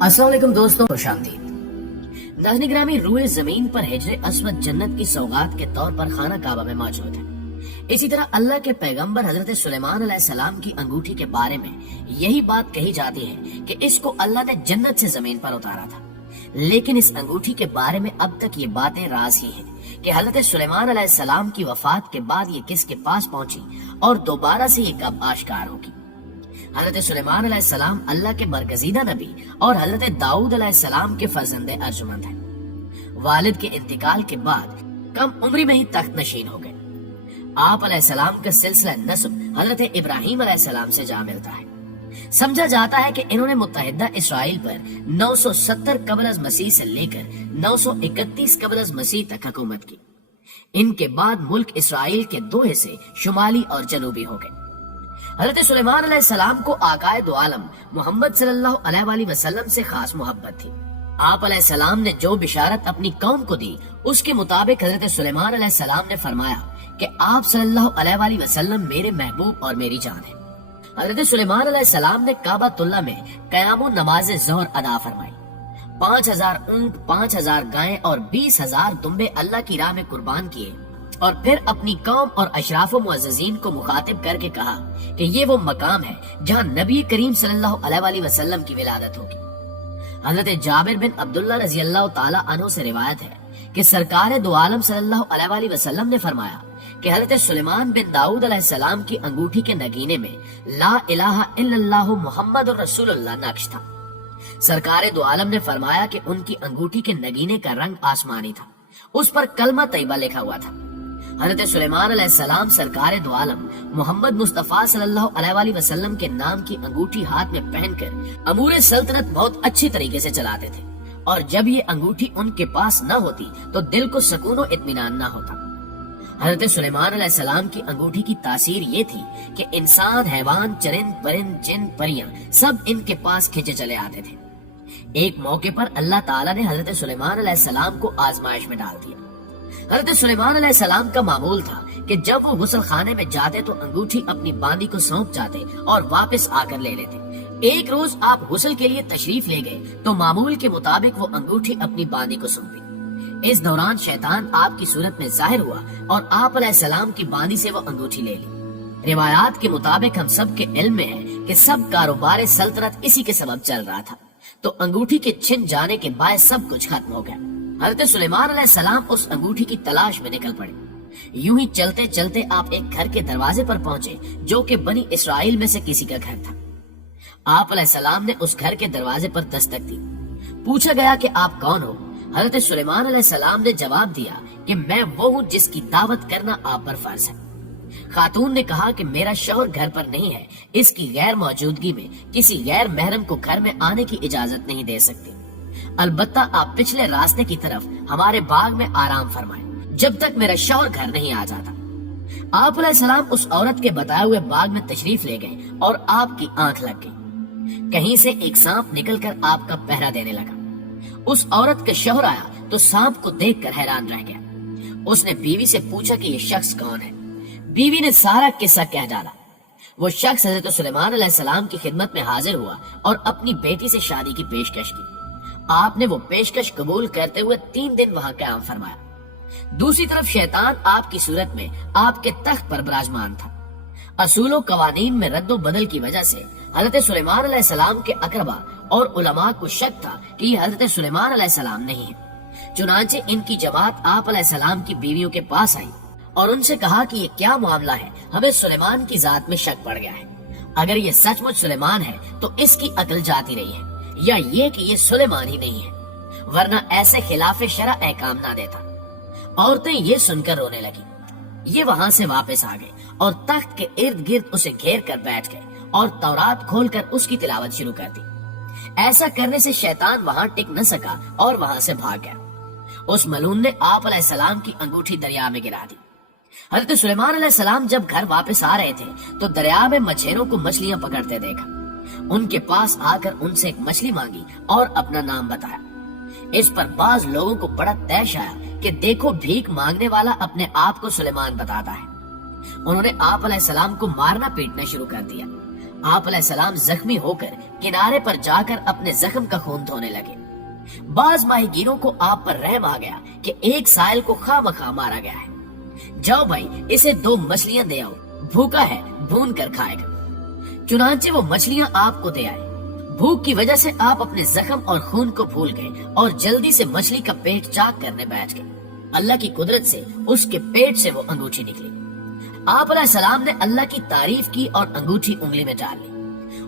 अस्सलाम वालेकुम दोस्तों, खुश आमदीद। नाज़रीन गिरामी, रूए जमीन पर हिजरे अस्वद जन्नत की सौगात के तौर पर खाना काबा में मौजूद है। इसी तरह अल्लाह के पैगंबर हजरत सुलेमान अलैहिस्सलाम की अंगूठी के बारे में यही बात कही जाती है कि इसको अल्लाह ने जन्नत से जमीन पर उतारा था। लेकिन इस अंगूठी के बारे में अब तक ये बातें राज ही है कि हजरत सुलेमान अलैहिस्सलाम की वफात के बाद ये किसके पास पहुंची और दोबारा से ये कब आश्कार होगी। हजरत सुलेमान अलैहिस्सलाम अल्लाह के बरगजीदा नबी और हजरत दाऊद अलैहिस्सलाम के फर्जंदे अर्जुमंद हैं। वालिद के इंतकाल के बाद कम उम्री में ही तख्त नशीन हो गए। आप अलैहिस्सलाम का सिलसिला नस्ब हजरत इब्राहिम अलैहिस्सलाम से जा मिलता है। समझा जाता है कि इन्होंने मुत्तहिदा इसराइल पर 970 कब्ल अज़ मसीह से लेकर 931 कब्ल अज़ मसीह तक हुकूमत की। इनके बाद मुल्क इसराइल के दो हिस्से शुमाली और जनूबी हो गए। हजरत सुलेमान अलैहिस्सलाम को आकाए दो आलम मोहम्मद सल्लल्लाहु अलैहि वसल्लम से खास मोहब्बत थी। आप अलैहिस्सलाम ने जो बिशारत अपनी कौम को दी उसके मुताबिक हजरत सुलेमान अलैहिस्सलाम ने फरमाया कि आप सल्लल्लाहु अलैहि वसल्लम मेरे महबूब और मेरी जान है। हजरत सुलेमान अलैहिस्सलाम ने काबातुल्लाह में क़याम और नमाज ज़ोहर अदा फरमाई। 5000 ऊंट, 5000 गायें और 20,000 दुम्बे अल्लाह की राह में कुर्बान किए और फिर अपनी कौम और अशराफ मुअज़्ज़ज़ीन को मुखातिब करके कहा कि ये वो मकाम है जहाँ नबी करीम सल्लल्लाहु अलैहि वसल्लम की विलादत होगी। हजरत जाबिर बिन अब्दुल्लाह रज़ी अल्लाह ताला अन्हु से रिवायत है कि सरकार दो आलम सल्लल्लाहु अलैहि वसल्लम ने फरमाया कि हजरत सुलेमान बिन दाऊद अलैहिस्सलाम की अंगूठी के नगीने में ला इलाहा इल्लल्लाहु मुहम्मदुर रसूलुल्लाह नक्श था। सरकार दो आलम ने फरमाया कि उनकी अंगूठी के नगीने का रंग आसमानी था, उस पर कलमा तैयबा लिखा हुआ था। हजरत सुलेमान अलैहिस्सलाम सरकार दो आलम मोहम्मद मुस्तफा सल्लल्लाहु अलैहि वसल्लम के नाम की अंगूठी हाथ में पहनकर अमूरे सल्तनत बहुत अच्छी तरीके से चलाते थे और जब ये अंगूठी उनके पास न होती तो दिल को सुकून और इत्मीनान न होता। हजरत सुलेमान अलैहिस्सलाम की अंगूठी की तासीर ये थी कि इंसान, हैवान, चरिंद, परिंद, जिन, परियां सब इनके पास खिंचे चले आते थे। एक मौके पर अल्लाह ताला ने हजरत सुलेमान अलैहिस्सलाम को आजमाइश में डाल दिया। हजरत सुलेमान अलैहिस्सलाम का मामूल था कि जब वो गुस्ल खाने में जाते तो अंगूठी अपनी बांदी को सौंप जाते और वापस आकर ले लेते। एक रोज आप गुस्ल के लिए तशरीफ ले गए तो मामूल के मुताबिक वो अंगूठी अपनी बांदी को सौंपी। इस दौरान शैतान आपकी सूरत में जाहिर हुआ और आप अलैहिस्सलाम की बांदी से वो अंगूठी ले ली। रिवायात के मुताबिक हम सब के इल्म में है कि सब कारोबार सल्तनत इसी के सबब चल रहा था, तो अंगूठी के छिन जाने के बाद सब कुछ खत्म हो गया। हजरत सुलेमान अलैहिस्सलाम उस अंगूठी की तलाश में निकल पड़े। यूं ही चलते चलते आप एक घर के दरवाजे पर पहुंचे जो कि बनी इसराइल में से किसी का घर था। आप अलैहिस्सलाम ने उस घर के दरवाजे पर दस्तक दी। पूछा गया कि आप कौन हो। हजरत सुलेमान अलैहिस्सलाम ने जवाब दिया कि मैं वो हूँ जिसकी दावत करना आप पर फर्ज है। खातून ने कहा कि मेरा शौहर घर पर नहीं है, इसकी गैर मौजूदगी में किसी गैर महरम को घर में आने की इजाजत नहीं दे सकती। अलबत्ता आप पिछले रास्ते की तरफ हमारे बाग में आराम फरमाएं जब तक मेरा शौहर घर नहीं आ जाता। आप अलैहिस्सलाम उस औरत के बताए हुए बाग में तशरीफ ले गए और आपकी आंख लग गई। कहीं से एक सांप निकलकर आपका पहरा देने लगा। उस औरत का शौहर आया तो सांप को देखकर हैरान रह गया। उसने बीवी से पूछा कि ये शख्स कौन है। बीवी ने सारा किस्सा कह डाला। वो शख्स हजरत सुलेमान अलैहिस्सलाम की खिदमत में हाजिर हुआ और अपनी बेटी से शादी की पेशकश की। आपने वो पेशकश कबूल करते हुए 3 दिन वहाँ क़याम फरमाया। दूसरी तरफ शैतान आपकी सूरत में आपके तख्त पर विराजमान था। असूलों कवानीन में रद्दो बदल की वजह से हजरत सुलेमान अलैहिस्सलाम के अकरबा और उलमा को शक था कि ये हजरत सुलेमान अलैहिस्सलाम नहीं है। चुनांचे इनकी जमात आप अलैहिस्सलाम की बीवियों के पास आई और उनसे कहा कि ये क्या मामला है, हमें सुलेमान की जात में शक पड़ गया है। अगर ये सचमुच सुलेमान है तो इसकी अकल जाती रही है, या ये कि ये सुलेमान ही नहीं है, वरना ऐसे खिलाफ शरा एहकाम ना देता। औरतें ये सुनकर रोने लगी। ये वहां से वापस आ गए और तख्त के इर्द गिर्द उसे घेर कर बैठ गए और तौरात खोलकर उसकी तिलावत शुरू कर दी। ऐसा करने से शैतान वहां टिक न सका और वहां से भाग गया। उस मलून ने आप अलैहिस्सलाम की अंगूठी दरिया में गिरा दी। हजरत सुलेमान अलैहिस्सलाम जब घर वापस आ रहे थे तो दरिया में मछेरों को मछलियां पकड़ते देखा। उनके पास आकर उनसे एक मछली मांगी और अपना नाम बताया। इस पर बाज लोगों को बड़ा तैश आया कि देखो, भीख मांगने वाला अपने आप को सुलेमान बताता है। उन्होंने आप अलैहिस्सलाम को मारना पीटना शुरू कर दिया। آپ علیہ السلام زخمی ہو کر کنارے پر جا کر اپنے زخم کا خون دھونے لگے۔ بعض ماہی گیروں کو آپ پر رحم آ گیا کہ ایک سائل کو خواہ مخواہ مارا گیا ہے، جاؤ بھائی اسے 2 مچھلیاں دے آؤ، بھوکا ہے بھون کر کھائے گا۔ چنانچہ وہ مچھلیاں آپ کو دے آئے۔ بھوک کی وجہ سے آپ اپنے زخم اور خون کو بھول گئے اور جلدی سے مچھلی کا پیٹ چاک کرنے بیٹھ گئے۔ اللہ کی قدرت سے اس کے پیٹ سے وہ انگوٹھی نکلی۔ آپ علیہ السلام نے اللہ کی تعریف کی اور انگوٹھی انگلی میں ڈال لی۔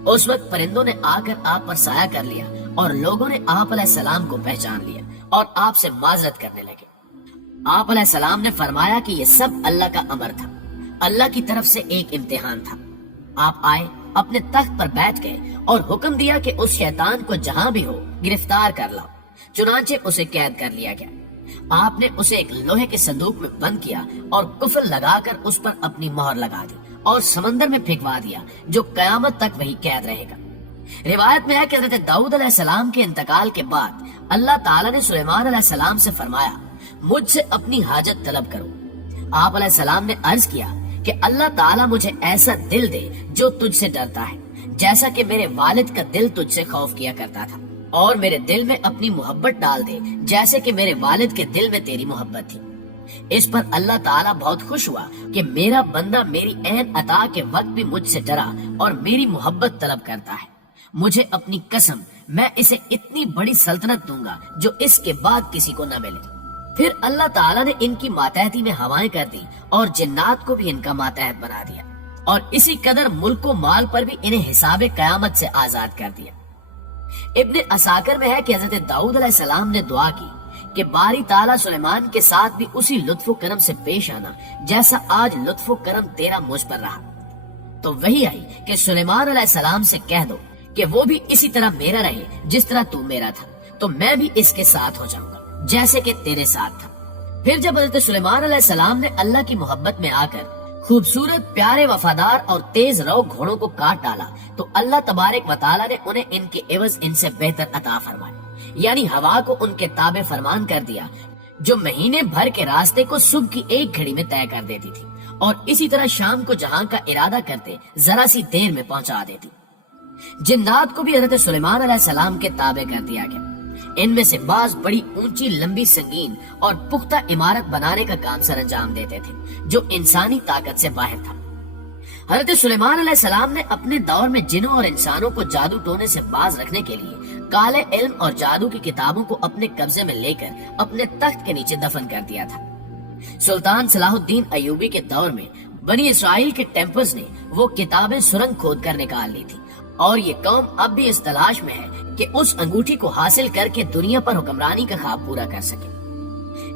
اس وقت پرندوں نے آ کر آپ پر سایہ کر لیا اور لوگوں نے آپ علیہ السلام کو پہچان لیا اور آپ سے معذرت کرنے لگے۔ آپ علیہ السلام نے فرمایا کہ یہ سب اللہ کا امر تھا، اللہ کی طرف سے ایک امتحان تھا۔ آپ آئے، اپنے تخت پر بیٹھ گئے اور حکم دیا کہ اس شیطان کو جہاں بھی ہو گرفتار کر لاؤ۔ چنانچہ اسے قید کر لیا گیا۔ آپ نے اسے ایک لوہے کے صندوق میں بند کیا اور قفل لگا کر اس پر اپنی مہر لگا دی اور سمندر میں پھینکوا دیا، جو قیامت تک وہی قید رہے گا۔ روایت میں ہے کہ حضرت داؤد علیہ السلام کے انتقال کے بعد اللہ تعالیٰ نے سلیمان علیہ السلام سے فرمایا، مجھ سے اپنی حاجت طلب کرو۔ آپ علیہ السلام نے عرض کیا کہ اللہ تعالیٰ مجھے ایسا دل دے جو تجھ سے ڈرتا ہے، جیسا کہ میرے والد کا دل تجھ سے خوف کیا کرتا تھا، اور میرے دل میں اپنی محبت ڈال دے جیسے کہ میرے والد کے دل میں تیری محبت تھی۔ اس پر اللہ تعالیٰ بہت خوش ہوا کہ میرا بندہ میری عین عطا کے وقت بھی مجھ سے ڈرا اور میری محبت طلب کرتا ہے۔ مجھے اپنی قسم، میں اسے اتنی بڑی سلطنت دوں گا جو اس کے بعد کسی کو نہ ملے۔ پھر اللہ تعالیٰ نے ان کی ماتحتی میں ہوائیں کر دی اور جنات کو بھی ان کا ماتحت بنا دیا، اور اسی قدر ملک و مال پر بھی انہیں حساب قیامت سے آزاد کر دیا۔ ابن عساکر میں ہے کہ حضرت داؤد علیہ السلام نے دعا کی کہ باری تعالیٰ سلیمان کے ساتھ بھی اسی لطف و کرم سے پیش آنا جیسا آج لطف و کرم تیرا مجھ پر رہا۔ تو وہی آئی کہ سلیمان علیہ السلام سے کہہ دو کہ وہ بھی اسی طرح میرا رہے جس طرح تو میرا تھا، تو میں بھی اس کے ساتھ ہو جاؤں گا جیسے کہ تیرے ساتھ تھا۔ پھر جب حضرت سلیمان علیہ السلام نے اللہ کی محبت میں آ کر خوبصورت، پیارے، وفادار اور تیز رو گھوڑوں کو کاٹ ڈالا تو اللہ تبارک و تعالیٰ نے انہیں ان کے عوض ان سے بہتر عطا فرمائی، یعنی ہوا کو ان کے تابع فرمان کر دیا، جو مہینے بھر کے راستے کو صبح کی 1 گھڑی میں طے کر دیتی تھی، اور اسی طرح شام کو جہاں کا ارادہ کرتے ذرا سی دیر میں پہنچا دیتی۔ جنات کو بھی حضرت سلیمان علیہ السلام کے تابع کر دیا گیا۔ ان میں سے بعض بڑی اونچی، لمبی، سنگین اور پختہ عمارت بنانے کا کام سر انجام دیتے تھے، جو انسانی طاقت سے باہر تھا۔ حضرت سلیمان علیہ السلام نے اپنے دور میں جنوں اور انسانوں کو جادو ٹونے سے باز رکھنے کے لیے کالے علم اور جادو کی کتابوں کو اپنے قبضے میں لے کر اپنے تخت کے نیچے دفن کر دیا تھا۔ سلطان صلاح الدین ایوبی کے دور میں بنی اسرائیل کے ٹیمپلز نے وہ کتابیں سرنگ کھود کر نکال لی تھی، اور یہ قوم اب بھی اس تلاش میں ہے کہ اس انگوٹھی کو حاصل کر کے دنیا پر حکمرانی کا خواب پورا کر سکے۔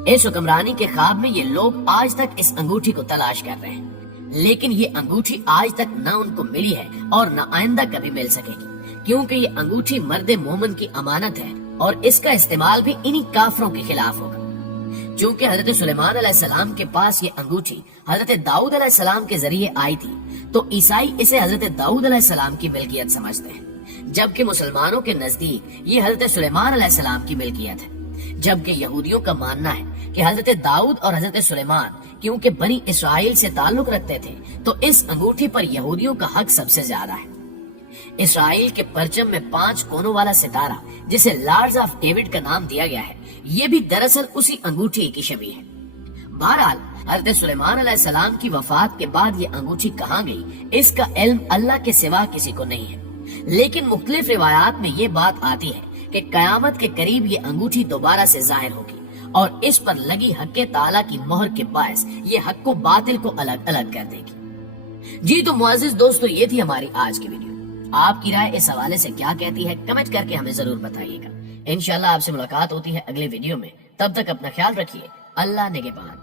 اس حکمرانی کے خواب میں یہ لوگ آج تک اس انگوٹھی کو تلاش کر رہے ہیں، لیکن یہ انگوٹھی آج تک نہ ان کو ملی ہے اور نہ آئندہ کبھی مل سکے گی، کیونکہ یہ انگوٹھی مرد مومن کی امانت ہے اور اس کا استعمال بھی انہی کافروں کے خلاف ہوگا۔ چونکہ حضرت سلیمان علیہ السلام کے پاس یہ انگوٹھی حضرت داؤد علیہ السلام کے ذریعے آئی تھی، تو عیسائی اسے حضرت داؤد علیہ السلام کی ملکیت سمجھتے ہیں، جبکہ مسلمانوں کے نزدیک یہ حضرت سلیمان علیہ السلام کی ملکیت ہے، جبکہ یہودیوں کا ماننا ہے کہ حضرت داؤد اور حضرت سلیمان کیونکہ بنی اسرائیل سے تعلق رکھتے تھے، تو اس انگوٹھی پر یہودیوں کا حق سب سے زیادہ ہے۔ اسرائیل کے پرچم میں 5 کونوں والا ستارہ، جسے لارڈز آف ڈیوڈ کا نام دیا گیا ہے، یہ بھی دراصل اسی انگوٹھی کی شبیہ ہے۔ بہرحال حضرت سلیمان علیہ السلام کی وفات کے بعد یہ انگوٹھی کہاں گئی، اس کا علم اللہ کے سوا کسی کو نہیں ہے، لیکن مختلف روایات میں یہ بات آتی ہے کہ قیامت کے قریب یہ انگوٹھی دوبارہ سے ظاہر ہوگی، اور اس پر لگی حق تعالیٰ کی مہر کے باعث یہ حق کو باطل کو الگ الگ کر دے گی۔ جی تو معزز دوستو، یہ تھی ہماری آج کی ویڈیو۔ آپ کی رائے اس حوالے سے کیا کہتی ہے، کمنٹ کر کے ہمیں ضرور بتائیے گا۔ انشاءاللہ آپ سے ملاقات ہوتی ہے اگلے ویڈیو میں، تب تک اپنا خیال رکھیے۔ اللہ نگہبان۔